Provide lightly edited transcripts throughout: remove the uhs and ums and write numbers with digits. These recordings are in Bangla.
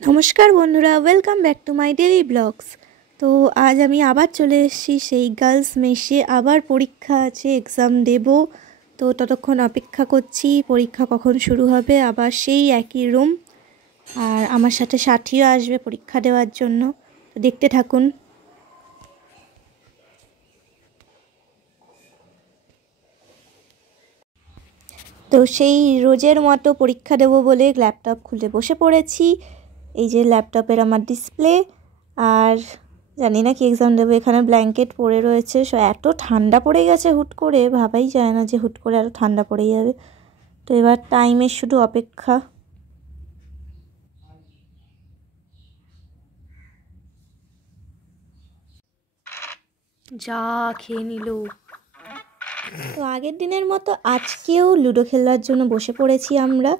নমস্কার বন্ধুরা, welcome back to my daily blogs. তো আজ আমি আবার চলে এসেছি সেই গার্লস মেসে। আবার পরীক্ষা আছে, এক্সাম দেব। তো ততক্ষণ অপেক্ষা করছি পরীক্ষা কখন শুরু হবে। আবার সেই একই রুম, আর আমার সাথে সাথীও আসবে পরীক্ষা দেওয়ার জন্য। তো দেখতে থাকুন। তো সেই রোজের মতো পরীক্ষা দেব বলে ল্যাপটপ খুলে বসে পড়েছি। এই যে ল্যাপটপের আমার ডিসপ্লে, আর জানি না কি এক্সাম দেবো। এখানে ব্ল্যাঙ্কেট পরে রয়েছে। এত ঠান্ডা পড়ে গেছে হুট করে, ভাবাই যায় না যে হুট করে এত ঠান্ডা পড়ে যাবে। তো এবার টাইমের শুধু অপেক্ষা। যা খেয়ে নিল। তো আগের দিনের মতো আজকেও লুডো খেলার জন্য বসে পড়েছি আমরা।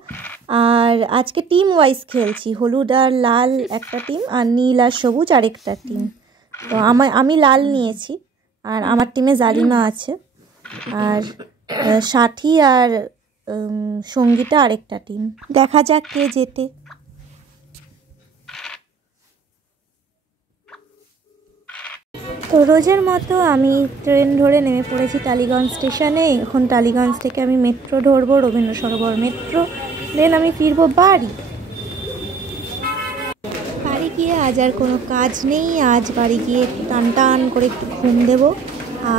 আর আজকে টিম ওয়াইজ খেলছি, হলুদ আর লাল একটা টিম, আর নীল আর সবুজ আরেকটা টিম। তো আমি লাল নিয়েছি, আর আমার টিমে জালিমা আছে, আর সাথী আর সঙ্গীতা আরেকটা টিম। দেখা যাক কে জেতে। তো রোজের মতো আমি ট্রেন ধরে নেমে পড়েছি টালিগঞ্জ স্টেশনে। এখন টালিগঞ্জ থেকে আমি মেট্রো ধরবো, রবীন্দ্র সরোবর মেট্রো। দেন আমি ফিরবো বাড়ি। বাড়ি গিয়ে আজ আর কোনো কাজ নেই। আজ বাড়ি গিয়ে টান টান করে একটু ঘুম দেবো।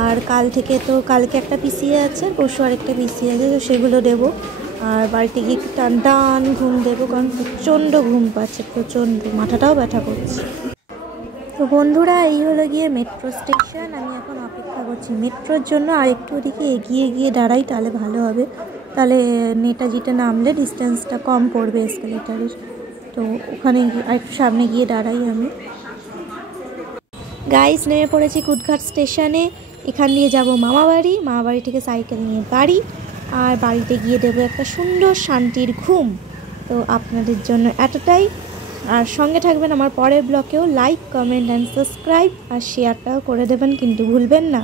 আর কালকে একটা পিসি আছে, পরশু আর একটা পিসি আছে, তো সেগুলো দেবো। আর বাড়িতে গিয়ে একটু টান টান ঘুম দেবো, কারণ প্রচণ্ড ঘুম পাচ্ছে, প্রচণ্ড মাথাটাও ব্যথা করছে। তো বন্ধুরা, এই হলো গিয়ে মেট্রো স্টেশন। আমি এখন অপেক্ষা করছি মেট্রোর জন্য। আর একটু ওদিকে এগিয়ে গিয়ে দাঁড়াই, তাহলে ভালো হবে। তাহলে নেতাজিতে নামলে ডিস্টেন্সটা কম পড়বে এসকেলেটারের। তো ওখানে আর একটু সামনে গিয়ে দাঁড়াই আমি। গাইস, নেমে পড়েছি কুদঘাট স্টেশনে। এখান দিয়ে যাব মামাবাড়ি, মামাবাড়ি থেকে সাইকেল নিয়ে বাড়ি। আর বাড়িতে গিয়ে দেবো একটা সুন্দর শান্তির ঘুম। তো আপনাদের জন্য এতটাই। আর সঙ্গে থাকবেন আমার পরের ব্লকেও। লাইক, কমেন্ট অ্যান্ড সাবস্ক্রাইব, আর শেয়ারটাও করে দেবেন কিন্তু ভুলবেন না।